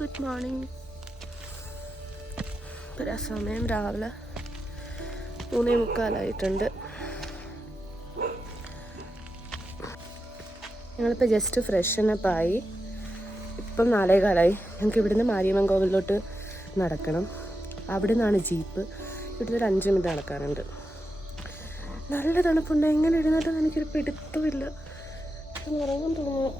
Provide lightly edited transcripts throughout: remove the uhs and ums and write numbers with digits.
Good morning. ഇപ്പോൾ സമയം രാവിലെ 3:45. ഞങ്ങളിപ്പോൾ ജസ്റ്റ് ഫ്രഷനപ്പായി. ഇപ്പം 4:15. ഞങ്ങൾക്ക് ഇവിടുന്ന് മാരിയമ്മൻ കോവിലോട്ട് നടക്കണം. അവിടെ നിന്നാണ് ജീപ്പ്. ഇവിടുന്ന് ഒരു 5 മിനിറ്റ് നടക്കാറുണ്ട്. നല്ല തണുപ്പുണ്ട്. എങ്ങനെ എഴുന്നേറ്റെന്ന് എനിക്കൊരു പിടുത്തമില്ല. ഉറങ്ങാൻ തോന്നുന്നു.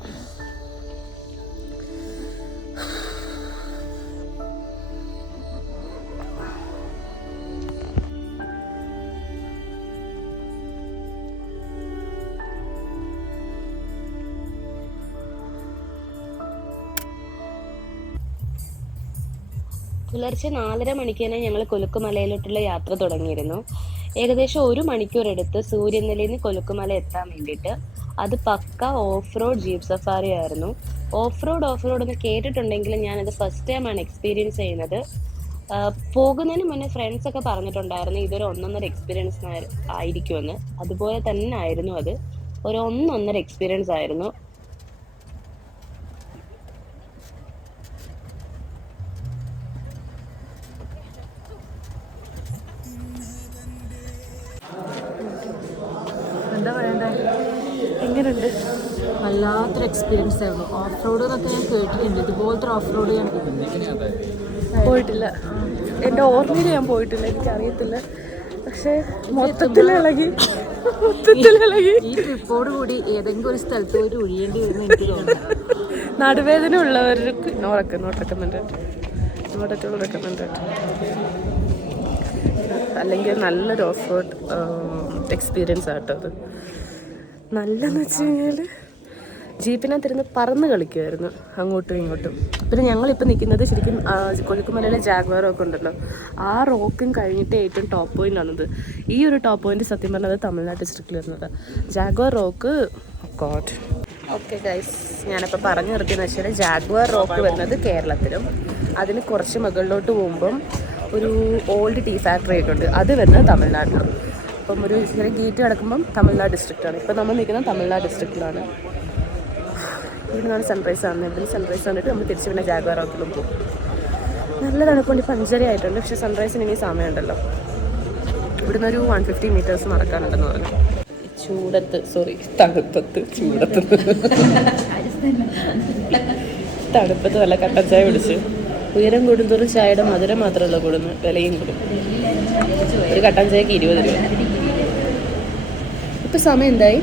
പുലർച്ചെ 4:30 മണിക്ക് തന്നെ ഞങ്ങൾ കൊലുക്കുമലയിലോട്ടുള്ള യാത്ര തുടങ്ങിയിരുന്നു. ഏകദേശം 1 മണിക്കൂർ എടുത്ത് സൂര്യനെല്ലിയിൽ നിന്ന് കൊലുക്കുമല എത്താൻ വേണ്ടിയിട്ട്. അത് പക്ക ഓഫ് റോഡ് ജീപ്പ് സഫാരി ആയിരുന്നു. ഓഫ് റോഡ് എന്ന് കേട്ടിട്ടുണ്ടെങ്കിലും ഞാനത് ഫസ്റ്റ് ടൈമാണ് എക്സ്പീരിയൻസ് ചെയ്യുന്നത്. പോകുന്നതിന് മുന്നേ ഫ്രണ്ട്സ് ഒക്കെ പറഞ്ഞിട്ടുണ്ടായിരുന്നു ഇതൊരു 1.5 എക്സ്പീരിയൻസ് ആയിരിക്കുമെന്ന്. അതുപോലെ തന്നെ ആയിരുന്നു. അത് ഒരു 1.5 എക്സ്പീരിയൻസ് ആയിരുന്നു. എന്താ പറയണ്ടേ, എങ്ങനെയുണ്ട്? വല്ലാത്തൊരു എക്സ്പീരിയൻസ് ആയിരുന്നു. ഓഫ് റോഡ് എന്നൊക്കെ ഞാൻ കേട്ടിട്ടുണ്ട്. ഇതുപോലത്തെ ഓഫ് റോഡ് ഞാൻ പോയിട്ടില്ല. എൻ്റെ ഓർമ്മയിൽ ഞാൻ പോയിട്ടില്ല. എനിക്കറിയത്തില്ല. പക്ഷേ മൊത്തത്തിൽ ഇളകി. ഈ ട്രിപ്പോട് കൂടി ഏതെങ്കിലും ഒരു സ്ഥലത്ത് പോയിട്ട് ഒഴിയേണ്ടി വരുന്ന എനിക്ക് തോന്നുന്നു. നടുവേദന ഉള്ളവർക്ക് നോട്ട് റെക്കമെൻഡ്. അല്ലെങ്കിൽ നല്ലൊരു ഓഫ് റോഡ് എക്സ്പീരിയൻസ് ആട്ടോ അത്. നല്ലതെന്ന് വെച്ച് കഴിഞ്ഞാൽ ജീപ്പിനകത്തിരുന്ന് പറന്ന് കളിക്കുമായിരുന്നു അങ്ങോട്ടും ഇങ്ങോട്ടും. പിന്നെ ഞങ്ങളിപ്പോൾ നിൽക്കുന്നത് ശരിക്കും കൊലുക്കുമലയിലെ ജാഗ്വാർ റോക്ക് ഉണ്ടല്ലോ, ആ റോക്കും കഴിഞ്ഞിട്ട് ഏറ്റവും ടോപ്പ് പോയിൻ്റ് ആണത്. ഈ ഒരു ടോപ്പ് പോയിൻ്റ് സത്യം പറഞ്ഞത് തമിഴ്നാട് ഡിസ്ട്രിക്റ്റിൽ വരുന്നത്. Jaguar rock God. Okay guys, ഞാനിപ്പോൾ പറഞ്ഞു നിർത്തിയെന്ന് വെച്ചാൽ ജാഗ്വാർ റോക്ക് വരുന്നത് കേരളത്തിലും അതിന് കുറച്ച് മുകളിലോട്ട് പോകുമ്പം ഒരു ഓൾഡ് ടീ ഫാക്ടറി ഒക്കെ ഉണ്ട്, അത് വരുന്നത് തമിഴ്നാട്ടിലും. അപ്പം ഒരു ചെറിയ ഗേറ്റ് കിടക്കുമ്പം തമിഴ്നാട് ഡിസ്ട്രിക്റ്റാണ്. ഇപ്പം നമ്മൾ നിൽക്കുന്നത് തമിഴ്നാട് ഡിസ്ട്രിക്റ്റിലാണ്. ഇവിടെ നിന്നാണ് സൺറൈസ് ആണ്. ഇവിടെ സൺറൈസ് വന്നിട്ട് നമ്മൾ തിരിച്ച് പിന്നെ ജാഗ്വാർ റോക്കിലും പോകും. നല്ല തണുപ്പുണ്ട്. 5:30 ആയിട്ടുണ്ട്. പക്ഷേ സൺറൈസിന് ഇനി സമയമുണ്ടല്ലോ. ഇവിടുന്ന് ഒരു 150 മീറ്റേഴ്സ് നടക്കാനുണ്ടെന്ന് പറഞ്ഞു. തണുപ്പത്ത് വല്ല കട്ടൻ ചായ പിടിച്ച്. ഉയരം കൂടുന്തോറും ചായയുടെ മധുരം മാത്രമല്ല കൂടുന്നു, വിലയും കൂടും. ഒരു കട്ടൻ ചായക്ക് 20 രൂപ. ഇപ്പം സമയം എന്തായി?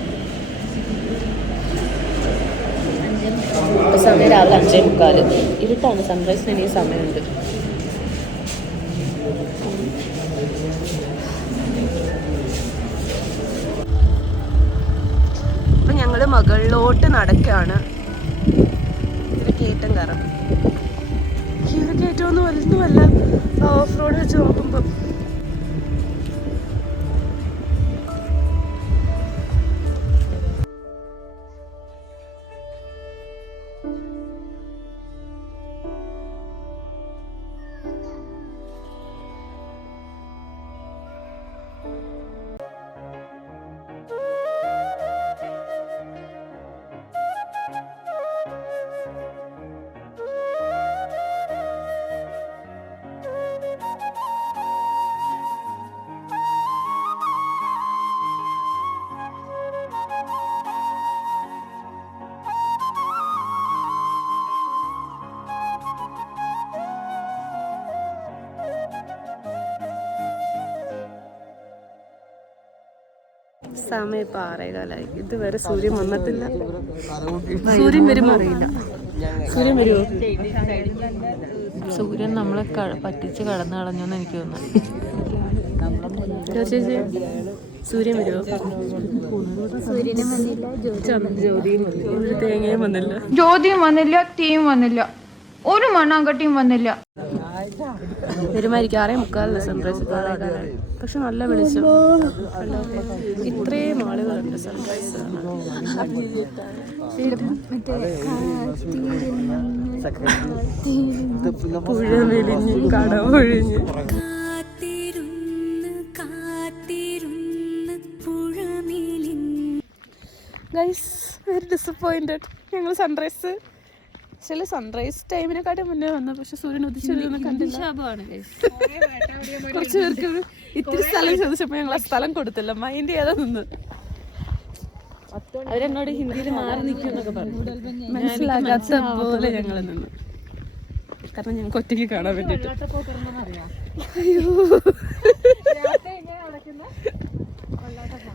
ഇപ്പം സമയം രാവിലെ 5:45. ഇരുട്ടാണ്. സൺറൈസിന് ഇനിയും സമയമുണ്ട്. ഇപ്പം ഞങ്ങൾ മുകളിലോട്ട് നടക്കുകയാണ്. ഇതിൽ കയറ്റം കയറാം. ഈ ഒരു കയറ്റമൊന്നും വലുതുമല്ല ഓഫ് റോഡ് വെച്ച് നോക്കുമ്പോൾ. സമയം ഇപ്പം 6:15. ഇതുവരെ സൂര്യൻ വന്നിട്ടില്ല. സൂര്യൻ വരുമോ അറിയില്ല. സൂര്യൻ വരുമോ? സൂര്യൻ നമ്മളെ പറ്റിച്ച് കടന്നു കളഞ്ഞെന്ന് എനിക്ക് തോന്നുന്നു. ചേച്ചി, സൂര്യൻ വരുമോ? തേങ്ങയും വന്നില്ല, ജ്യോതിയും വന്നില്ല, തീയും വന്നില്ല, ഒരു മണ്ണാങ്കട്ടിയും വന്നില്ല. പെരുമാരിക്ക് 6:45 സൺറൈസ്. പക്ഷെ നല്ല വെളിച്ചം. ഇത്രയും ആളുകളുണ്ട് സൺറൈസ്. പുഴ മെലിഞ്ഞ് കടവൊഴിഞ്ഞ്. Guys, very disappointed. ഞങ്ങൾ സൺറൈസ് ചില സൺറൈസ് ടൈമിനെക്കാട്ടും മുന്നേ വന്നു, പക്ഷെ സൂര്യൻ ഉദിച്ചൊന്നും കണ്ടില്ല. കുറച്ച് പേർക്ക് ഇത്തിരി സ്ഥലം ചോദിച്ചപ്പോൾ ഞങ്ങൾ ആ സ്ഥലം കൊടുത്തില്ല, മൈൻഡ് ചെയ്യാതെ നിന്ന്. അവരെന്നോട് ഹിന്ദിയിൽ മാറി നിൽക്കുമെന്നൊക്കെ പറഞ്ഞു. മനസ്സിലാകാത്ത പോലെ ഞങ്ങൾ നിന്ന്, കാരണം ഞങ്ങൾക്ക് ഒറ്റയ്ക്ക് കാണാൻ വേണ്ടിട്ട്. അയ്യോ,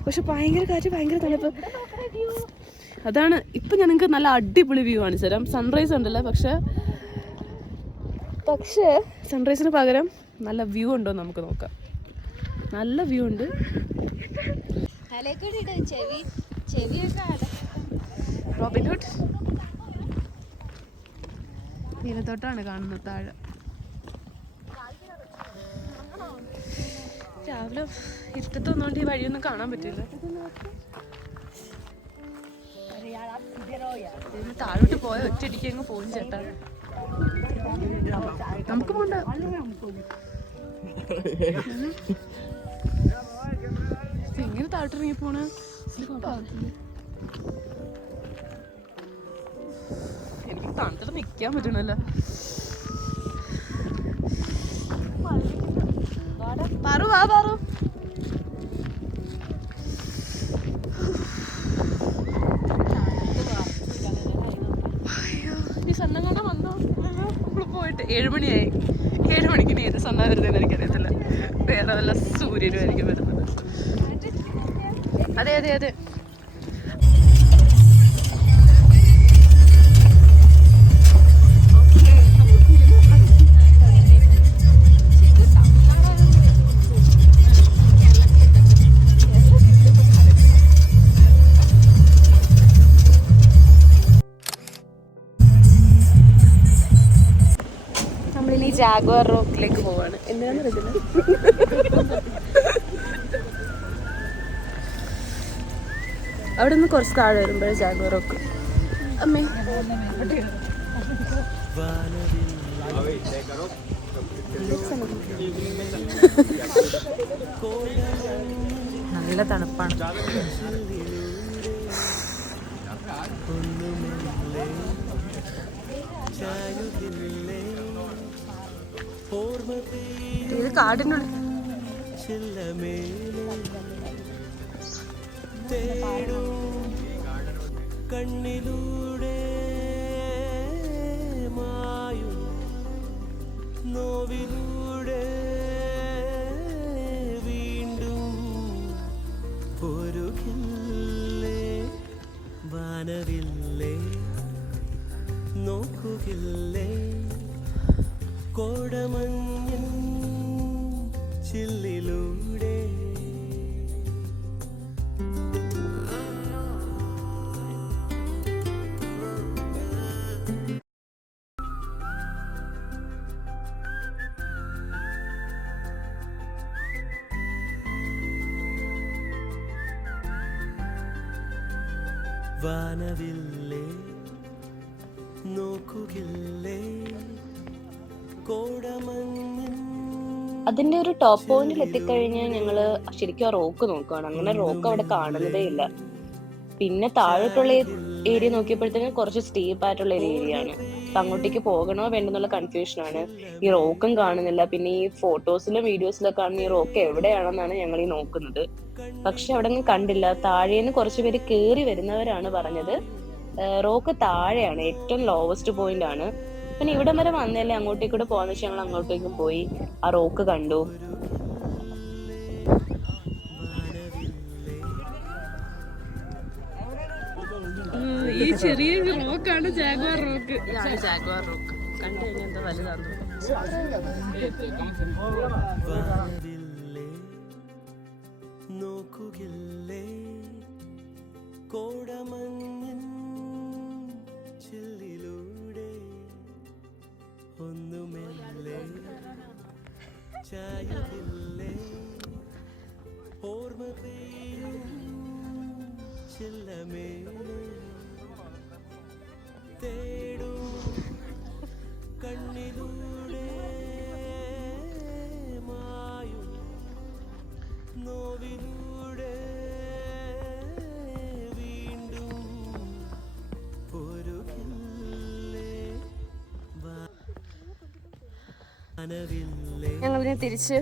പക്ഷെ ഭയങ്കര കാറ്റ്, ഭയങ്കര തണുപ്പ്. അതാണ് ഇപ്പൊ ഞങ്ങൾക്ക് നല്ല അടിപൊളി വ്യൂ ആണ് തരാം. സൺറൈസ് ഉണ്ടല്ലോ, പക്ഷേ സൺറൈസിന് പകരം നല്ല വ്യൂ ഉണ്ടോ നമുക്ക് നോക്കാം. നല്ല വ്യൂ ഉണ്ട്. റോബിൻഹുഡ് നീലത്തോട്ടാണ് കാണുന്നത് താഴെ. രാവിലെ ഇരുട്ടത്ത് വന്നുകൊണ്ട് ഈ വഴിയൊന്നും കാണാൻ പറ്റില്ല. താഴോട്ട് പോയ ഒറ്റയടിക്ക് അങ്ങ് പോകും ചേട്ടാ. നമുക്ക് പോണ്ട. എങ്ങനെ താഴോട്ടിറങ്ങി പോണ? എനിക്ക് തണുത്തിട്ട് നിക്കാൻ പറ്റണല്ലോ. പാറു വാ, പാറു. നീ സ്വന്തം കണ്ട വന്നോ? നമ്മള് പോയിട്ട് 7 മണിയായി. 7 മണിക്ക് നീ ഏത് സ്വന്തം വരുന്നതെന്ന് എനിക്കറിയത്തില്ല. വേറെ വല്ല സൂര്യനും ആയിരിക്കും വരുന്നത്. അതെ അതെ അതെ. നമ്മളിനി ജാഗ്വാർ റോക്കിലേക്ക് പോവാണ്. എന്തിനാന്ന് അറിയത്തില്ല. അവിടെ നിന്ന് കുറച്ച് താഴെ വരുമ്പോഴേ ജാഗ്വാർ റോക്ക്. അമ്മേ നല്ല തണുപ്പാണ്. ഇത് കാടിനുള്ളിൽ കണ്ണിലൂടെ മായും നോവിലൂടെ വീണ്ടും പൊരുകില്ലേ വാനവില്ലേ നോക്കുകില്ലേ കോടമഞ്ഞിൻ ചില്ലിലൂടെ. വാനവില്ലേ നോക്കുകില്ലേ കോടമഞ്ഞിൻ. അതിന്റെ ഒരു ടോപ്പ് പോയിന്റിൽ എത്തിക്കഴിഞ്ഞാൽ ഞങ്ങള് ശരിക്കും ആ റോക്ക് നോക്കുകയാണ്. അങ്ങനെ റോക്ക് അവിടെ കാണുന്നതേ ഇല്ല. പിന്നെ താഴോട്ടുള്ള ഏരിയ നോക്കിയപ്പോഴത്തേക്കും കുറച്ച് സ്റ്റീപ്പ് ആയിട്ടുള്ള ഒരു ഏരിയ ആണ്. അപ്പൊ അങ്ങോട്ടേക്ക് പോകണോ വേണ്ടെന്നുള്ള കൺഫ്യൂഷനാണ്. ഈ റോക്കും കാണുന്നില്ല. പിന്നെ ഈ ഫോട്ടോസിലും വീഡിയോസിലൊക്കെ കാണുന്ന ഈ റോക്ക് എവിടെയാണെന്നാണ് ഞങ്ങൾ ഈ നോക്കുന്നത്. പക്ഷെ അവിടെ ഒന്നും കണ്ടില്ല. താഴേന്ന് കുറച്ച് പേര് കേറി വരുന്നവരാണ് പറഞ്ഞത് റോക്ക് താഴെയാണ്, ഏറ്റവും ലോവസ്റ്റ് പോയിന്റ് ആണ്. പിന്നെ ഇവിടം വരെ വന്നല്ലേ അങ്ങോട്ടേക്കൂടെ പോകാന്ന് വെച്ചാൽ ഞങ്ങൾ അങ്ങോട്ടേക്കും പോയി ആ റോക്ക് കണ്ടു. ഈ ചെറിയ റോക്കാണ് ജാഗ്വാർ റോക്ക്. ഇതാണ് ജാഗ്വാർ റോക്ക്. കണ്ടു കഴിഞ്ഞാൽ എന്താ വലുതാന്ന് നോക്കുകില്ലേ കോടമഞ്ഞിൻ ചില്ലിലൂടെ ഒന്നുമെല്ലേ ചായുകില്ലേ ഓർമ്മ പെയ്യും ചില്ലമേലെ തേടും കണ്ണിലൂടെ മായും നോവിലൂടെ വീണ്ടും പൊരുകില്ലേ ഞങ്ങളിനി തിരിച്ച്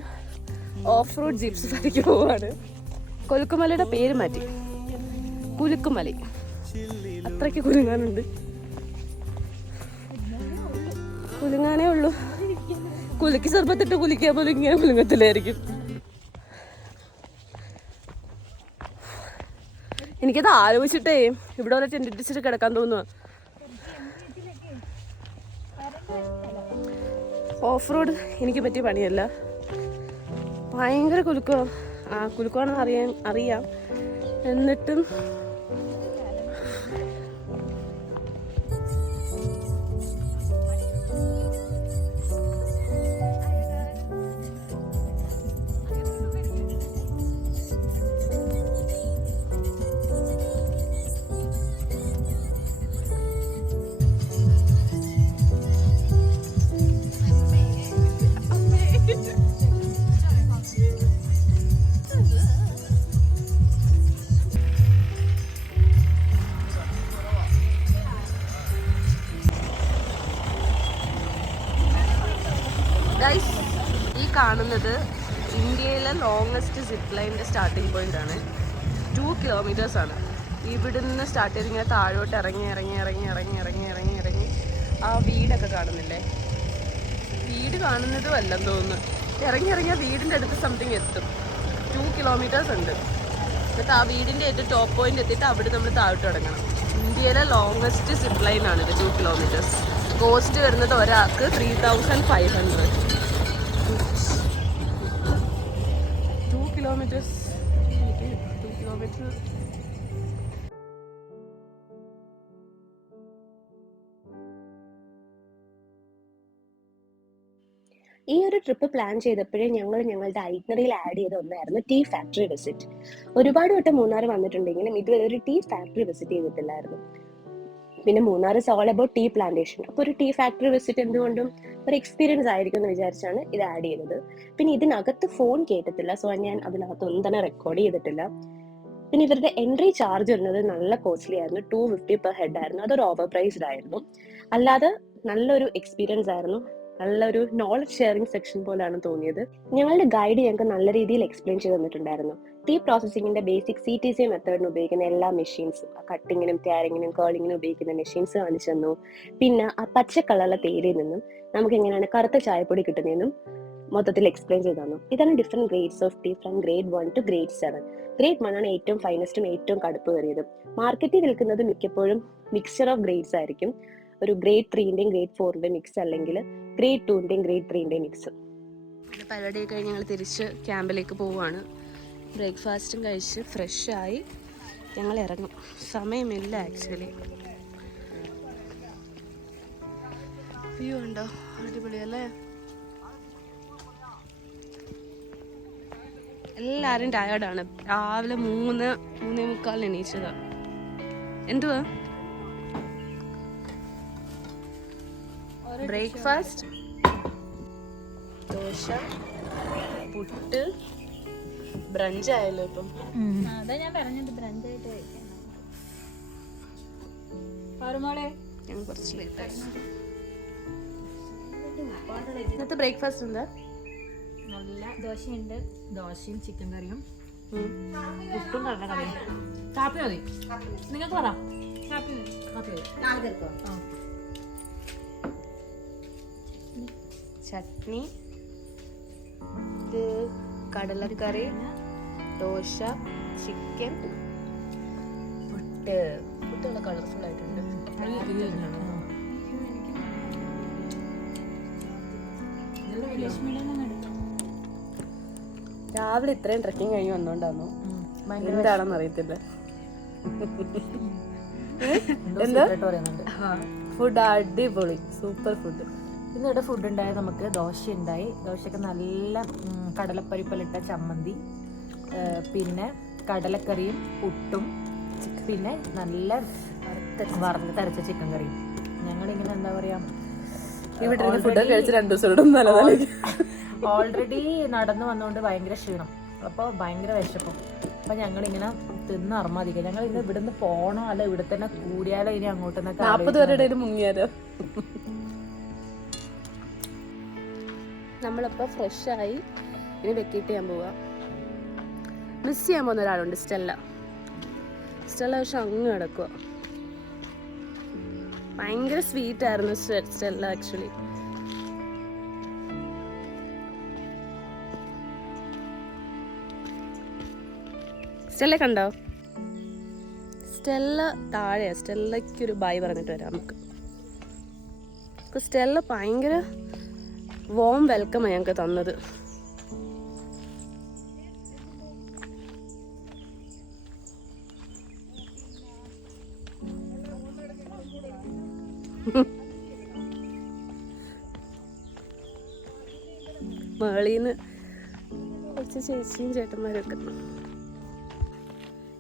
ഓഫ് റോഡ് ജീപ്പ് സഫാരിക്ക് പോവാണ്. കൊലുക്കുമലയുടെ പേര് മാറ്റി, കുലുക്കുമല. അത്രയ്ക്ക് കുലുങ്ങാനുണ്ട്, കുലുങ്ങാനേ ഉള്ളൂ. കുലുക്കി സർബത്തിട്ട് കുലിക്കാൻ പോലും ഇങ്ങനെ കുലുങ്ങത്തില്ലായിരിക്കും. എനിക്കത് ആലോചിച്ചിട്ടേ ഇവിടെ വരെ ചെണ്ടിടിച്ചിട്ട് കിടക്കാൻ തോന്നുക. ഓഫ് റോഡ് എനിക്ക് പറ്റിയ പണിയല്ല, ഭയങ്കര കുലുക്കമാണെന്ന് അറിയാം. എന്നിട്ടും ഗൈസ്, ഈ കാണുന്നത് ഇന്ത്യയിലെ ലോങ്ങസ്റ്റ് സിപ്പ് ലൈനിൻ്റെ സ്റ്റാർട്ടിംഗ് പോയിന്റ് ആണ്. 2 kilometers ആണ്. ഇവിടുന്ന് സ്റ്റാർട്ട് ചെയ്ത് ഇങ്ങനെ താഴോട്ട് ഇറങ്ങി ആ വീടൊക്കെ കാണുന്നില്ലേ? വീട് കാണുന്നതും അല്ലെന്ന് തോന്നുന്നു. ഇറങ്ങിയ വീടിൻ്റെ അടുത്ത് സംതിങ് എത്തും. 2 kilometers ഉണ്ട്. എന്നിട്ട് ആ വീടിൻ്റെ ഏറ്റവും ടോപ്പ് പോയിന്റ് എത്തിയിട്ട് അവിടെ നമ്മൾ താഴോട്ട് ഇറങ്ങണം. ഇന്ത്യയിലെ ലോങ്ങസ്റ്റ് സിപ്പ് ലൈൻ ആണിത്. 2 kilometers. കോസ്റ്റ് വരുന്നത് ഒരാൾക്ക് 3,500. 2 kilometers. ഈ ഒരു ട്രിപ്പ് പ്ലാൻ ചെയ്തപ്പോഴേ ഞങ്ങളുടെ ഐറ്റിനറിയിൽ ആഡ് ചെയ്ത ഒന്നായിരുന്നു ടീ ഫാക്ടറി വിസിറ്റ്. ഒരുപാട് വട്ടം മൂന്നാർ വന്നിട്ടുണ്ടെങ്കിലും ഇതുവരെ ഒരു ടീ ഫാക്ടറി വിസിറ്റ് ചെയ്തിട്ടില്ലായിരുന്നു. പിന്നെ Munnar is all about tea plantation. അപ്പോൾ ഒരു ടീ ഫാക്ടറി വിസിറ്റ് എന്തുകൊണ്ടും ഒരു എക്സ്പീരിയൻസ് ആയിരിക്കും എന്ന് വിചാരിച്ചാണ് ഇത് ആഡ് ചെയ്തത്. പിന്നെ ഇതിനകത്ത് ഫോൺ കേട്ടിട്ടില്ല, സോ ഞാൻ അതിനകത്ത് ഒന്നും തന്നെ റെക്കോർഡ് ചെയ്തിട്ടില്ല. പിന്നെ ഇവരുടെ എൻട്രി ചാർജ് വരുന്നത് നല്ല കോസ്റ്റ്ലി ആയിരുന്നു. 250 per head ആയിരുന്നു. അതൊരു ഓവർ പ്രൈസ്ഡ് ആയിരുന്നു. അല്ലാതെ നല്ലൊരു എക്സ്പീരിയൻസ് ആയിരുന്നു. നല്ലൊരു നോളജ് ഷെയറിംഗ് സെക്ഷൻ പോലെയാണ് തോന്നിയത്. ഞങ്ങളുടെ ഗൈഡ് ഞങ്ങൾക്ക് നല്ല രീതിയിൽ എക്സ്പ്ലെയിൻ ചെയ്ത് തന്നിട്ടുണ്ടായിരുന്നു. ടീ പ്രോസസ്സിങ്ങിന്റെ ബേസിക് CTC മെത്തേഡിന് ഉപയോഗിക്കുന്ന എല്ലാ മെഷീൻസും, കട്ടിങ്ങിനും ടാരിങ്ങിനും കേളിങ്ങിനും ഉപയോഗിക്കുന്ന മെഷീൻസ് കാണിച്ചു തന്നു. പിന്നെ ആ പച്ച കളറിലെ തേയിലയിൽ നിന്നും നമുക്ക് എങ്ങനെയാണ് കറുത്ത ചായപ്പൊടി കിട്ടുന്നതെന്നും മൊത്തത്തിൽ എക്സ്പ്ലെയിൻ ചെയ്ത് തന്നു. ഇതാണ് different grades of tea from grade 1 to grade 7. grade 1 ആണ് ഏറ്റവും ഫൈനസ്റ്റും ഏറ്റവും കടുപ്പ് കയറിയതും. മാർക്കറ്റിൽ വിൽക്കുന്നത് മിക്കപ്പോഴും മിക്സ്ചർ ഓഫ് ഗ്രേഡ്സ് ആയിരിക്കും. ഒരു grade 3ന്റെയും grade 4ന്റെയും മിക്സ്, അല്ലെങ്കിൽ grade 2ന്റെയും grade 3ന്റെയും മിക്സ്. പരിപാടി കഴിഞ്ഞ് ഞങ്ങൾ തിരിച്ച് ക്യാമ്പിലേക്ക് പോവുകയാണ്. ബ്രേക്ക്ഫാസ്റ്റും കഴിച്ച് ഫ്രഷായി ഞങ്ങൾ ഇറങ്ങും. സമയമില്ല ആക്ച്വലി. വ്യൂ ഉണ്ടോ? അടിപൊളിയല്ലേ? എല്ലാവരും ടയേർഡാണ്. രാവിലെ 3:45 എണീച്ചതാ. എന്തുവാ ബ്രേക്ക്ഫാസ്റ്റ്? ദോശ, പുട്ട്, ബ്രഞ്ച് ആയല്ലോ ഇപ്പം. അതാ ഞാൻ പറഞ്ഞത്, ബ്രഞ്ചായിട്ട് ഞങ്ങൾ കുറച്ച് ലേറ്റായി. ഇന്നത്തെ ബ്രേക്ക്ഫാസ്റ്റ് എന്താ? നല്ല ദോശയുണ്ട്. ദോശയും ചിക്കൻ കറിയും പുട്ടും കടലക്കറിയും. കാപ്പി മതി നിങ്ങൾക്ക്? പറ. കാപ്പി മതി. ചട്നി, കടലക്കറി, ദോശ, ചിക്കൻ, പുട്ട്. പുട്ടുള്ള കളർഫുൾ ആയിട്ടുണ്ട്. രാവിലെ ഇത്രയും ട്രക്കിംഗ് കഴിഞ്ഞ് വന്നോണ്ടാന്നു. എന്താണെന്ന് അറിയത്തില്ല. എന്താ ഫുഡ്? അടിപൊളി, സൂപ്പർ ഫുഡ്. ഇന്നിവിടെ ഫുഡ് ഉണ്ടായി. നമുക്ക് ദോശ ഉണ്ടായി. ദോശയ്ക്ക് നല്ല കടലപ്പരിപ്പലിട്ട ചമ്മന്തി, പിന്നെ കടലക്കറിയും പുട്ടും, പിന്നെ നല്ല വറുത്തരച്ച ചിക്കൻ കറിയും. ഞങ്ങളിങ്ങനെ എന്താ പറയാ, ഇവിടെ ഫുഡ് കഴിച്ച് 2 ദിവസം ഓൾറെഡി നടന്നു വന്നുകൊണ്ട് ഭയങ്കര ക്ഷീണം. അപ്പോൾ ഭയങ്കര വിശപ്പം. അപ്പം ഞങ്ങളിങ്ങനെ തിന്ന് അർമാദിക്കുക. ഞങ്ങൾ ഇന്ന് ഇവിടുന്ന് പോകണോ അല്ല ഇവിടെ തന്നെ കൂടിയാലോ ഇനി അങ്ങോട്ട് 40 പേരുടെ മുങ്ങിയാലോ? നമ്മളപ്പോൾ ഫ്രഷായി ഇനി വെക്കേറ്റ് ചെയ്യാൻ പോവാം. മിസ് ചെയ്യാൻ പോകുന്ന ഒരാളുണ്ട്, സ്റ്റെല്ല. പക്ഷെ അങ്ങ് കിടക്കുക. ഭയങ്കര സ്വീറ്റ് ആയിരുന്നു സ്റ്റെല്ല ആക്ച്വലി. സ്റ്റെല്ല കണ്ടോ? സ്റ്റെല്ല താഴെയാ. സ്റ്റെല്ലയ്ക്കൊരു ബൈ പറഞ്ഞിട്ട് വരാം നമുക്ക്. സ്റ്റെല്ല ഭയങ്കര വോം വെൽക്കമാണ് ഞങ്ങൾക്ക് തന്നത്. മേളീന്ന് കുറച്ച് ചേച്ചിയും ചേട്ടന്മാരൊക്കെ.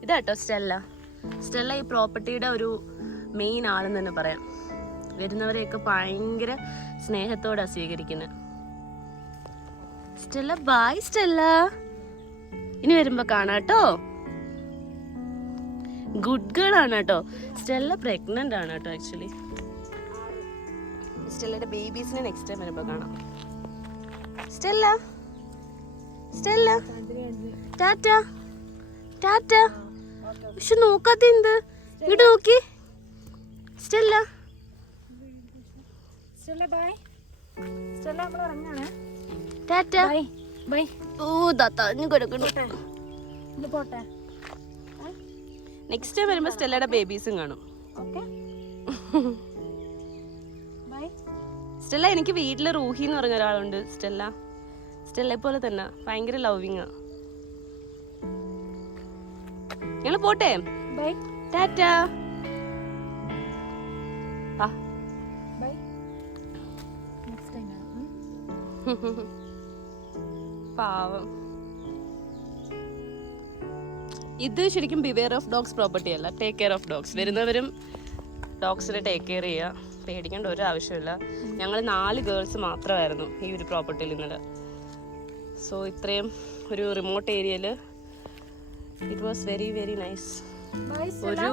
ഇതാട്ടോ സ്റ്റെല്ല. സ്റ്റെല്ല ഈ പ്രോപ്പർട്ടിയുടെ ഒരു മെയിൻ ആളെന്ന് തന്നെ പറയാം. വരുന്നവരെയൊക്കെ ഭയങ്കര സ്നേഹത്തോടെ സ്വീകരിക്കുന്നത്. Stella bye Stella. ഇനി വരുമ്പോ കാണാട്ടോ. ഗുഡ് ഗേൾ ആണ് കേട്ടോ. സ്റ്റെല്ല പ്രഗ്നന്റ് ആണ് കേട്ടോ ആക്ച്വലി. സ്റ്റെല്ലയുടെ ബേബീസിനെ നെക്സ്റ്റ് ടൈം വരുമ്പോ കാണാം. Stella Stella Tata Tata. പക്ഷെ നോക്കാത്ത എന്ത്? ഇങ്ങോട്ട് നോക്കി സ്റ്റെല്ല. ടാറ്റ. ഓ തഞ്ഞു കൊടുക്കണു. നെക്സ്റ്റ് ടൈം വരുമ്പോ സ്റ്റെല്ലയുടെ ബേബീസും കാണും. സ്റ്റെല്ല, എനിക്ക് വീട്ടില് റൂഹി എന്ന് പറഞ്ഞ ഒരാളുണ്ട്. സ്റ്റെല്ലയെ പോലെ തന്നെ ഭയങ്കര ലവിങ്. ഞങ്ങള് പോട്ടെ. ടാറ്റ. പാവം. ഇത് ശരിക്കും ബിവെയർ ഓഫ് ഡോഗ്സ് പ്രോപ്പർട്ടി അല്ല, ടേക്ക് കെയർ ഓഫ് ഡോഗ്സ്. വരുന്നവരും ഡോഗ്സിനെ ടേക്ക് കെയർ ചെയ്യുക. പേടിക്കേണ്ട ഒരു ആവശ്യമില്ല. ഞങ്ങൾ 4 ഗേൾസ് മാത്രമായിരുന്നു ഈ ഒരു പ്രോപ്പർട്ടിയിൽ ഇന്നലെ. സോ ഇത്രയും ഒരു റിമോട്ട് ഏരിയയിൽ it was very very nice. ഒരു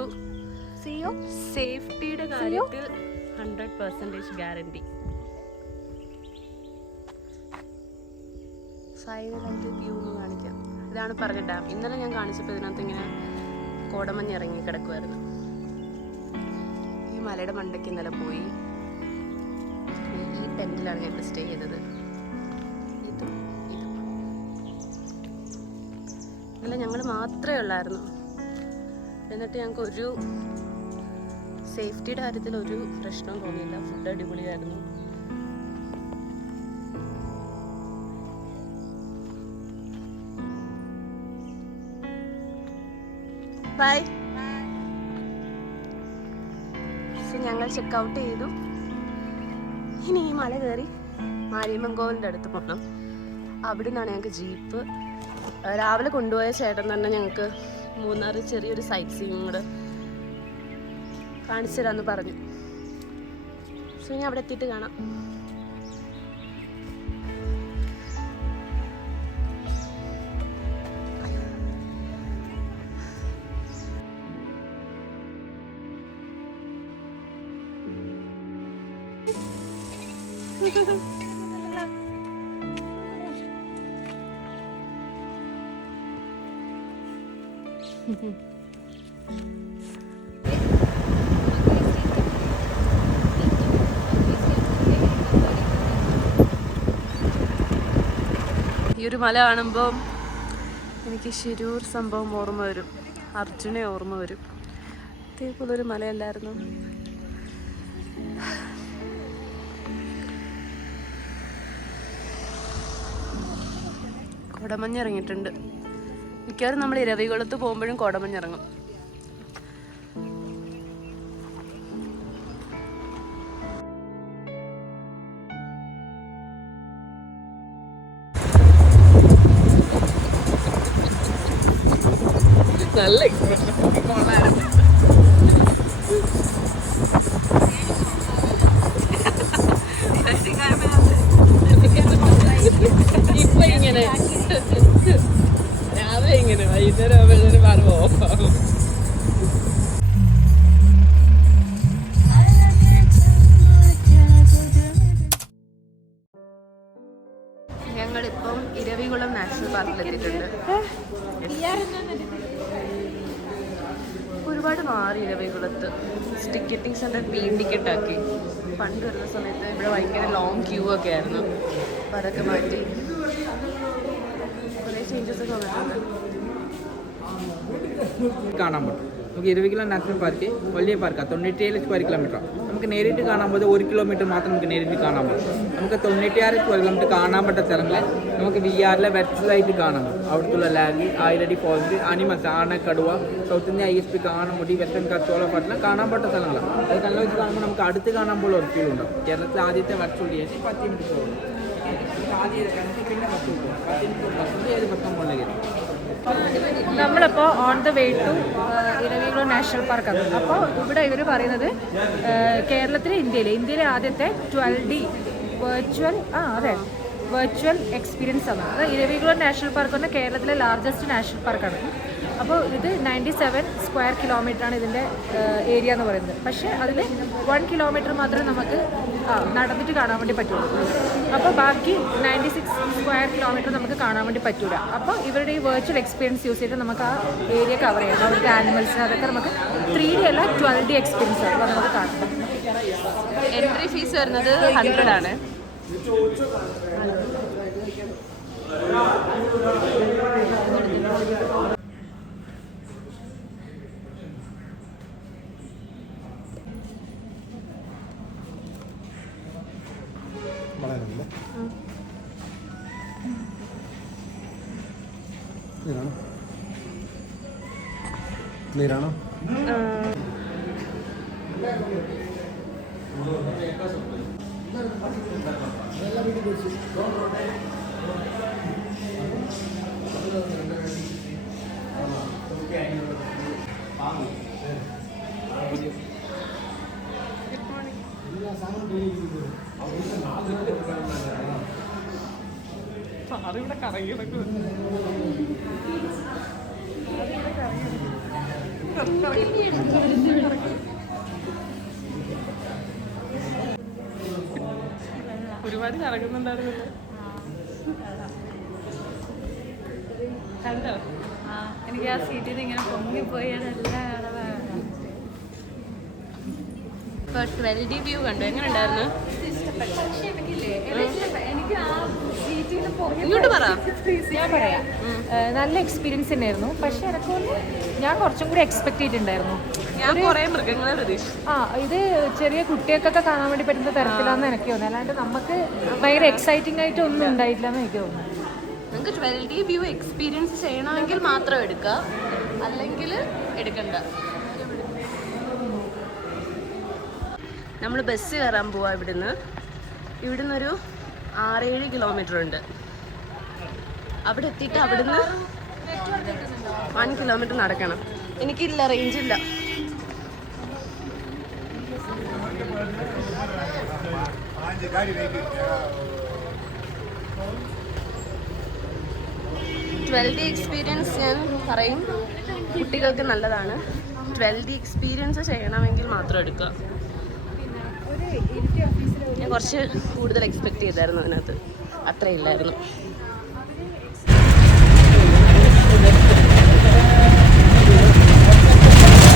സേഫ്റ്റിയുടെ കാര്യത്തിൽ 100% ഗ്യാരണ്ടി. സൈഡിലായിട്ട് വ്യൂ ഒന്ന് കാണിക്കാം. ഇതാണ് പറഞ്ഞ ഡാം. ഇന്നലെ ഞാൻ കാണിച്ചപ്പോൾ ഇതിനകത്ത് ഇങ്ങനെ കോടമഞ്ഞ് ഇറങ്ങി കിടക്കുമായിരുന്നു. ഈ മലയുടെ മണ്ടയ്ക്ക് ഇന്നലെ പോയി. ഈ ടെൻറ്റിലാണ് ഞങ്ങൾ സ്റ്റേ ചെയ്തത്. ഇന്നലെ ഞങ്ങൾ മാത്രമേ ഉള്ളായിരുന്നു. എന്നിട്ട് ഞങ്ങൾക്ക് ഒരു സേഫ്റ്റിയുടെ കാര്യത്തിൽ ഒരു പ്രശ്നവും തോന്നിയില്ല. ഫുഡ് അടിപൊളിയായിരുന്നു. ബൈ. ഞങ്ങൾ ചെക്കൗട്ട് ചെയ്തു. ഇനി ഈ മല കയറി മാരിയമ്മൻകോവിലിൻ്റെ അടുത്ത് പോകണം. അവിടെ നിന്നാണ് ഞങ്ങൾക്ക് ജീപ്പ്. രാവിലെ കൊണ്ടുപോയ ചേട്ടൻ തന്നെ ഞങ്ങൾക്ക് മൂന്നാറ് ചെറിയൊരു സൈറ്റ് സീയിങ് കൂടെ കാണിച്ചു തരാമെന്ന് പറഞ്ഞു. സോ ഞാൻ അവിടെ എത്തിയിട്ട് കാണാം. ഈ ഒരു മല കാണുമ്പോൾ എനിക്ക് ശിരൂർ സംഭവം ഓർമ്മ വരും. അർജുനെ ഓർമ്മ വരും. ഇതേപോലൊരു മലയല്ലായിരുന്നു. കോടമഞ്ഞിറങ്ങിയിട്ടുണ്ട്. മിക്കവാറും നമ്മൾ ഇരവികുളത്ത് പോകുമ്പോഴും കോടമഞ്ഞിറങ്ങും. നല്ല എക്സ്പ്രഷൻ. ഇപ്പൊ ഇങ്ങനെ രാവിലെ ഇങ്ങനെ വൈകുന്നേരം ആവുമ്പോഴത്തേനും പറഞ്ഞു. ഒരുപാട് മാറി ഇരവികുളത്ത്. ടിക്കറ്റിംഗ് സെൻറ്റർ ടിക്കറ്റ് ആക്കി. പണ്ട് വരുന്ന സമയത്ത് ഇവിടെ ഭയങ്കര ലോങ് ക്യൂ ഒക്കെ ആയിരുന്നു. അപ്പോൾ അതൊക്കെ മാറ്റി കുറേ ചേഞ്ചസ് ഒക്കെ വന്നിട്ടുണ്ട്. കാണാൻ പറ്റും. നമുക്ക് ഇരവികുളം നാഷണൽ പാർക്ക് വലിയ പാർക്കാണ്, 97 സ്ക്വയർ കിലോമീറ്റർ. നമുക്ക് നേരിട്ട് കാണാൻ പോകുന്നത് 1 കിലോമീറ്റർ മാത്രം നമുക്ക് നേരിട്ട് കാണാൻ പറ്റും. നമുക്ക് 96 സ്ക്വയർ കിലോമീറ്റർ കാണാൻ പറ്റുന്ന സ്ഥലങ്ങൾ നമുക്ക് VR-ലെ വെബ്സൈറ്റ് കാണാൻ പറ്റും. അവിടുത്തെ ലാൻഡ്, ആയിരടി ഫോറസ്റ്റ്, അനിമൽസ്, ആന, കടുവ, സൗത്ത് ഇന്ത്യ ISP, കാണമുടി, വെസ്റ്റേൺ കച്ചോളം പറ്റുന്ന കാണാൻ പറ്റുന്ന സ്ഥലങ്ങളാണ്. അത് കണ്ണു വെച്ച് കാണുമ്പോൾ നമുക്ക് അടുത്ത് കാണാൻ പോലും ഒരു ഫീൽ ഉണ്ടാവും. കേരളത്തിലെ ആദ്യത്തെ വെർച്വൽ റിയാലിറ്റി 10 മിനിറ്റ് പോകും. ആദ്യം പിന്നെ 10 മിനിറ്റ് 10 മുകളിലേക്ക്. നമ്മളിപ്പോൾ on the way to Eravikulam national പാർക്കാണ്. അപ്പോൾ ഇവിടെ ഇവർ പറയുന്നത് ഇന്ത്യയിലെ ആദ്യത്തെ 12D വെർച്വൽ എക്സ്പീരിയൻസ് ആണ്. അത് ഇരവികുളം നാഷണൽ പാർക്ക് പറഞ്ഞാൽ കേരളത്തിലെ ലാർജസ്റ്റ് നാഷണൽ പാർക്കാണ്. അപ്പോൾ ഇത് 97 സ്ക്വയർ കിലോമീറ്ററാണ് ഇതിൻ്റെ ഏരിയ എന്ന് പറയുന്നത്. പക്ഷേ അതിൽ 1 കിലോമീറ്റർ മാത്രമേ നമുക്ക് നടന്നിട്ട് കാണാൻ വേണ്ടി പറ്റുള്ളൂ. അപ്പോൾ ബാക്കി 96 സ്ക്വയർ കിലോമീറ്റർ നമുക്ക് കാണാൻ വേണ്ടി പറ്റില്ല. അപ്പോൾ ഇവരുടെ ഈ വെർച്വൽ എക്സ്പീരിയൻസ് യൂസ് ചെയ്തിട്ട് നമുക്ക് ആ ഏരിയ കവർ ചെയ്യാം. അവർക്ക് ആനിമൽസിന് അതൊക്കെ നമുക്ക് 3D അല്ല 12D എക്സ്പീരിയൻസ് ആണ്. അപ്പോൾ നമുക്ക് കാണാം. എൻട്രി ഫീസ് വരുന്നത് 100 ആണ്. ക്ലിയറാണോ? ഇവിടെ കറങ്ങി ഒരുപാട് കറങ്ങുന്നുണ്ടായിരുന്നല്ലോ. കണ്ടോ? എനിക്ക് ആ സീറ്റിൽ നിന്ന് ഇങ്ങനെ പൊങ്ങിപ്പോയി. ഇപ്പോൾ 12D വ്യൂ കണ്ടു. എങ്ങനെ ഉണ്ടായിരുന്നു? ഇങ്ങോട്ട് പറ. ഞാൻ പറയാം, നല്ല എക്സ്പീരിയൻസ് തന്നെയായിരുന്നു. പക്ഷെ എനക്കൊന്ന് ഞാൻ കുറച്ചും കൂടി എക്സ്പെക്ട് ചെയ്തിട്ടുണ്ടായിരുന്നു. ഞാൻ കുറേ മൃഗങ്ങളെ പ്രതീക്ഷിച്ചു. ഇത് ചെറിയ കുട്ടികൾക്കൊക്കെ കാണാൻ വേണ്ടി പറ്റുന്ന തരത്തിലാണെന്ന് എനിക്ക് തോന്നുന്നത്. അല്ലാണ്ട് നമുക്ക് ഭയങ്കര എക്സൈറ്റിംഗ് ആയിട്ട് ഒന്നും ഉണ്ടായിട്ടില്ല എന്ന് എനിക്ക് തോന്നുന്നു. നിങ്ങൾക്ക് 12D വ്യൂ എക്സ്പീരിയൻസ് ചെയ്യണമെങ്കിൽ മാത്രം എടുക്കുക, അല്ലെങ്കിൽ എടുക്കണ്ട. നമ്മൾ ബസ് കയറാൻ പോവാം. ഇവിടുന്ന് ഒരു 6-7 കിലോമീറ്റർ ഉണ്ട്. അവിടെ എത്തിയിട്ട് അവിടുന്ന് 1 കിലോമീറ്റർ നടക്കണം. എനിക്കില്ല, റേഞ്ചില്ല. ട്വൽവ് എക്സ്പീരിയൻസ് ഞാൻ പറയും, കുട്ടികൾക്ക് നല്ലതാണ്. 12D എക്സ്പീരിയൻസ് ചെയ്യണമെങ്കിൽ മാത്രം എടുക്കുക. ഞാൻ കുറച്ച് കൂടുതൽ എക്സ്പെക്ട് ചെയ്തായിരുന്നു അതിനകത്ത്, അത്രയില്ലായിരുന്നു.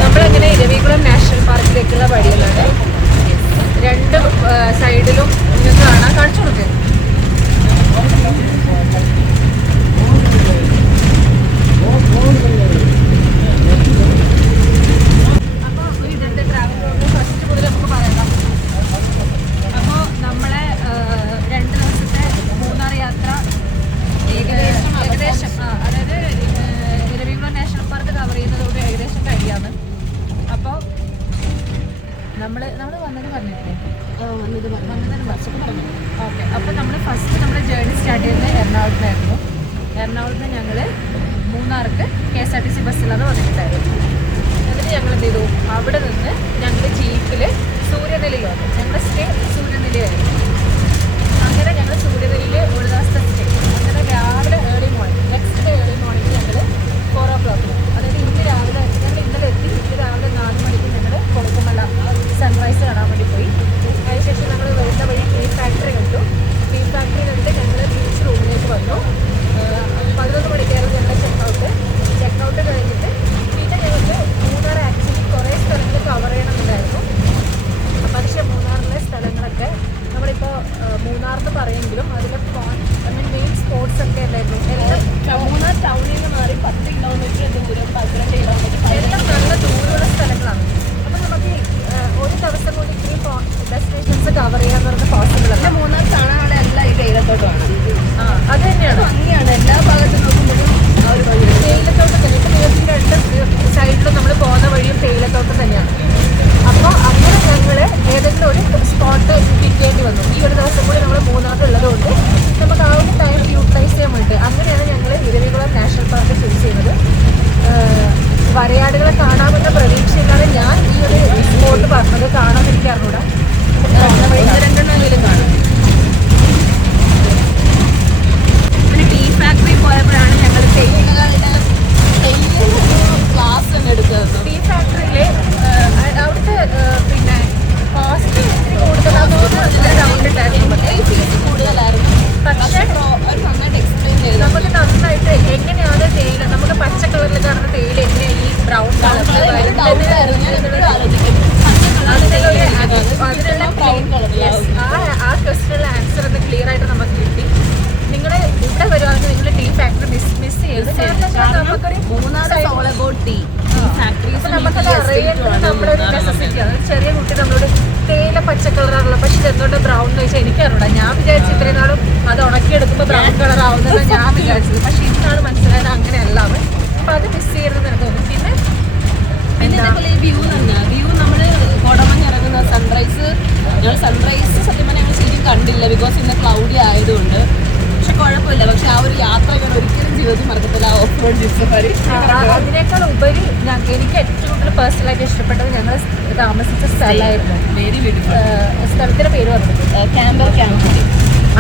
നമ്മളങ്ങനെ ഇരവികുളം നാഷണൽ പാർക്കിലേക്കുള്ള വഴിയിലാണ്. 2 സൈഡിലും നിങ്ങൾക്ക് കാണാൻ കാണിച്ചു കൊടുക്കുക. അപ്പോൾ ഇതിൻ്റെ ട്രാവൽ റോഡ് ഫസ്റ്റ് മുതൽ നമുക്ക് പറയാം. അപ്പോൾ നമ്മളെ 2 ദിവസത്തെ മൂന്നാർ യാത്ര ഏകദേശം അതായത് ഇരവികുളം നാഷണൽ പാർക്ക് കവർ ചെയ്യുന്നതോട് ഏകദേശം കഴിയാന്ന്. അപ്പോൾ നമ്മൾ വന്നത് പറഞ്ഞിട്ടില്ലേ? ഓക്കെ. അപ്പോൾ നമ്മൾ ഫസ്റ്റ് നമ്മുടെ ജേർണി സ്റ്റാർട്ട് ചെയ്യുന്നത് എറണാകുളത്തായിരുന്നു. എറണാകുളത്ത് ഞങ്ങൾ മൂന്നാർക്ക് KSRTC ബസ്സിലാണ് വന്നിട്ടുണ്ടായിരുന്നു. എന്നിട്ട് ഞങ്ങൾ എന്ത് ചെയ്തു, അവിടെ നിന്ന് ഞങ്ങൾ ജീപ്പിൽ സൂര്യനെല്ലി വന്നു. ഞങ്ങളുടെ സ്റ്റേ സൂര്യനെല്ലിയായിരുന്നു. അങ്ങനെ ഞങ്ങൾ സൂര്യനെല്ലിയിൽ ഒരു ദിവസത്തെ സ്റ്റേ. അങ്ങനെ രാവിലെ early morning, next day early morning ഞങ്ങൾ 4 o'clock, അതായത് ഇന്ന് രാവിലെ ഞങ്ങൾ ഇന്നലെ എത്തി. ഇന്ന് രാവിലെ 4 മണിക്ക് ഞങ്ങൾ കൊളുക്കുമല സൺറൈസ് കാണാൻ വേണ്ടി പോയി. അതിനുശേഷം നമ്മൾ വരുന്ന വഴി ടീ ഫാക്ടറി കണ്ടു. ടീ ഫാക്ടറി കണ്ടിട്ട് ഞങ്ങൾ ബീച്ച് റൂമിലേക്ക് വന്നു. 11 മണിക്കായിരുന്നു ഞങ്ങൾ ചെക്കൗട്ട് കഴിഞ്ഞിട്ട് പിന്നെ ഞങ്ങൾക്ക് മൂന്നാർ ആക്ച്വലി വരയാടുകളെ കാണാമെന്ന പ്രതീക്ഷയില്ലാതെ ഞാൻ ഈ ഒരു സ്പോട്ട് പറഞ്ഞത് കാണാൻ എനിക്ക് അറിഞ്ഞൂടാ. 1-2 കാണും. പിന്നെ ടീ ഫാക്ടറി പോയപ്പോഴാണ് ഞങ്ങൾ ക്ലാസ് തന്നെ എടുക്കുന്നത്. ടീ ഫാക്ടറിയിലെ അവിടുത്തെ പിന്നെ കോസ്റ്റ് കൂടുതലായിരുന്നു, റൗണ്ട് ഉണ്ടായിരുന്നു, ഫീസ് കൂടുതലായിരുന്നു. പക്ഷേ നമുക്ക് നന്നായിട്ട് എങ്ങനെയാണ് തേയില, നമുക്ക് പച്ച കളറിൽ കാണുന്ന തേയില എങ്ങനെയാണ് ഈ ബ്രൗൺ കളറിൽ ആ ക്വസ്റ്റിനുള്ള ആൻസർ ഒന്ന് ക്ലിയർ ആയിട്ട് നമുക്ക് കിട്ടി. നിങ്ങൾ ഇവിടെ വരുവാണെങ്കിൽ നിങ്ങൾ ടീ ഫാക്ടറി മിസ് ചെയ്യരുത്. നമുക്കൊരു നമുക്കത് അറിയേണ്ടത് നമ്മുടെ ഒരു നെസസിറ്റിയാണ്. ചെറിയ കുട്ടി നമ്മളോട് തേയില പച്ച കളറാണല്ലോ, പക്ഷെ ഇതെന്തുകൊണ്ട് ബ്രൗൺ എന്ന് ചോദിച്ചാൽ എനിക്കറിയില്ല. ഞാൻ വിചാരിച്ചു ഇത്രയും നാളും അത് ഉണക്കിയെടുക്കുമ്പോൾ ബ്രൗൺ കളർ ആവുന്നതാണ് ഞാൻ വിചാരിച്ചത്. പക്ഷെ ഇന്നാണ് മനസ്സിലായത് അങ്ങനെയല്ല. അപ്പൊ അത് മിസ് ചെയ്യരുതെന്ന് എനിക്ക് തോന്നുന്നു. പിന്നെ ഇതേപോലെ ഈ വ്യൂ തന്നെ, വ്യൂ നമ്മൾ കോടമഞ്ഞ് ഇറങ്ങുന്ന സൺറൈസ്, ഞങ്ങൾ സൺറൈസ് സത്യം പറഞ്ഞാൽ ഞങ്ങൾ ശരിക്കും കണ്ടില്ല, ബിക്കോസ് ഇന്ന് ക്ലൗഡി ആയതുകൊണ്ട്. പക്ഷെ കുഴപ്പമില്ല. പക്ഷെ ആ ഒരു യാത്ര ഞാൻ ഒരിക്കലും ജീവിതത്തിൽ മറക്കത്തില്ല. Off road jeep safari. അതിനേക്കാൾ ഉപരി എനിക്ക് ഏറ്റവും കൂടുതൽ പേഴ്സണലായിട്ട് ഇഷ്ടപ്പെട്ടത് ഞങ്ങൾ താമസിച്ച സ്ഥലമായിരുന്നു. Very beautiful. സ്ഥലത്തിന്റെ പേര് പറഞ്ഞത് ക്യാമ്പർ ക്യാമ്പ്.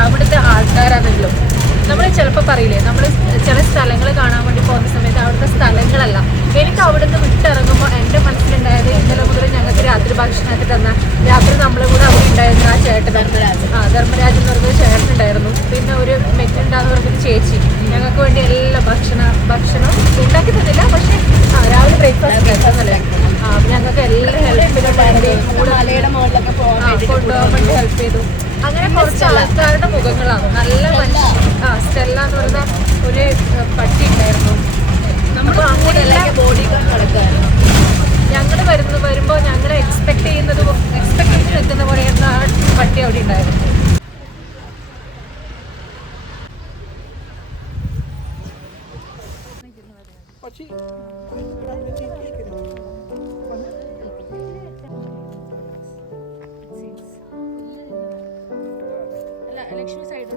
അവിടുത്തെ ആൾക്കാരാണെങ്കിലും നമ്മൾ ചിലപ്പോൾ പറയില്ലേ, നമ്മൾ ചില സ്ഥലങ്ങൾ കാണാൻ വേണ്ടി പോകുന്ന സമയത്ത് അവിടുത്തെ സ്ഥലങ്ങളല്ല, എനിക്ക് അവിടുന്ന് വിട്ടിറങ്ങുമ്പോൾ എൻ്റെ മനസ്സിലുണ്ടായത് ഇന്നലെ മുതൽ ഞങ്ങൾക്ക് രാത്രി ഭക്ഷണമായിട്ട് തന്ന, രാത്രി നമ്മളെ കൂടെ അവിടെ ഉണ്ടായിരുന്ന ആ ചേട്ടൻ, ധർമ്മരാജ് എന്ന് പറഞ്ഞൊരു ചേട്ടനുണ്ടായിരുന്നു. പിന്നെ ഒരു മെറ്റുണ്ടാന്ന് പറഞ്ഞൊരു ചേച്ചി ഞങ്ങൾക്ക് വേണ്ടി എല്ലാ ഭക്ഷണം ഉണ്ടാക്കി തന്നില്ല, പക്ഷെ രാവിലെ ബ്രേക്ക്ഫാസ്റ്റ് കഴിച്ചതല്ലേ, ഞങ്ങൾക്ക് എല്ലാ ഹെൽപ്പിനും കൊണ്ടുപോകാൻ വേണ്ടി ഹെൽപ്പ് ചെയ്തു. അങ്ങനെ കുറച്ച് ആൾക്കാരുടെ മുഖങ്ങളാണ് നല്ല മനുഷ്യൻ. സ്റ്റെല്ല എന്ന് പറയുന്ന ഒരു പട്ടി ഉണ്ടായിരുന്നു. അപ്പോൾ അങ്ങനെയെല്ലാം ബോഡി ഗാർഡ് നടക്കുകയായിരുന്നു. ഞങ്ങൾ വരുമ്പോൾ ഞങ്ങൾ എക്സ്പെക്ട് ചെയ്ത് നിൽക്കുന്ന പോലെയായിരുന്നു ആ പട്ടി അവിടെ ഉണ്ടായിരുന്നു. ലക്ഷ്മി സൈഡ്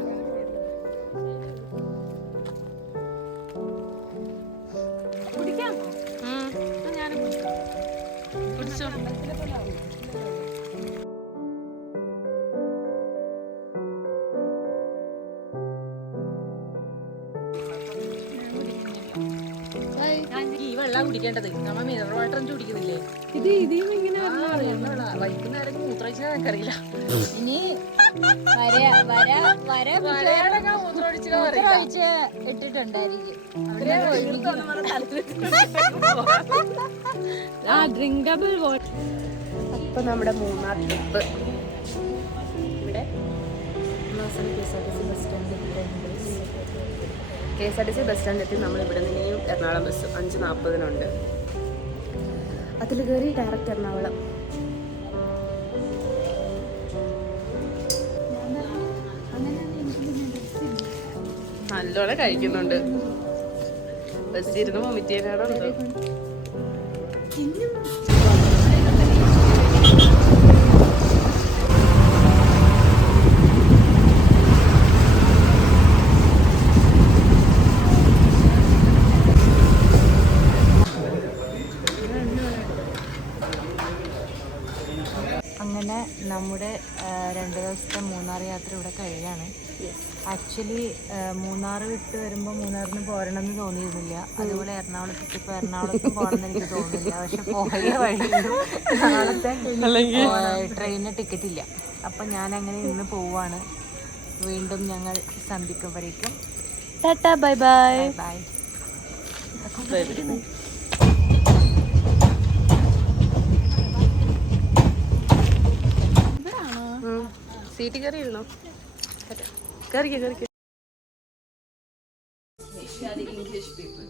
കുടിക്കാമോ? ഞാനും കുടിച്ചോ. ഈ വെള്ളം കുടിക്കേണ്ടത്, നമ്മ മിനറൽ വാട്ടർ കുടിക്കുന്നില്ലേ? വൈകുന്നേരം മൂത്രമൊഴിച്ചാൽ എനിക്കറിയില്ല. ഇനി ഇട്ടിട്ടുണ്ടായിരിക്കും. അപ്പൊ നമ്മുടെ മൂന്നാർ ട്രിപ്പ് ഇവിടെ KSRTC ബസ് സ്റ്റാൻഡിലെത്തി. നമ്മൾ ഇവിടെ നിന്ന് ഇനിയും എറണാകുളം ബസ് 5:40 അതിൽ കയറി ഡയറക്റ്റ് എറണാകുളം. നല്ലോണം കഴിക്കുന്നുണ്ട്. ബസ് ഇരുന്ന് വൊമിറ്റ് ചെയ്യാനാണോ എന്തോ. അങ്ങനെ നമ്മുടെ 2 ദിവസത്തെ മൂന്നാർ യാത്ര ഇവിടെ കഴിയാണ്. ആക്ച്വലി മൂന്നാർ വിട്ട് വരുമ്പോൾ മൂന്നാറിന് പോരണം എന്ന് തോന്നിയിരുന്നില്ല. അതുപോലെ എറണാകുളത്തെത്തിയപ്പോൾ എറണാകുളത്ത് പോകണമെന്ന് എനിക്ക് തോന്നുന്നില്ല. പക്ഷെ പോയ വഴിയിൽ നാളത്തെ ട്രെയിനിന് ടിക്കറ്റ് ഇല്ല. അപ്പം ഞാനങ്ങനെ ഇന്ന് പോവാണ്. വീണ്ടും ഞങ്ങൾ സന്ധിക്കുമ്പോഴേക്കും tata bye bye bye. Seat കയറി ഇരുന്നോ? കയറിക്കോ കയറിക്കോ. English people.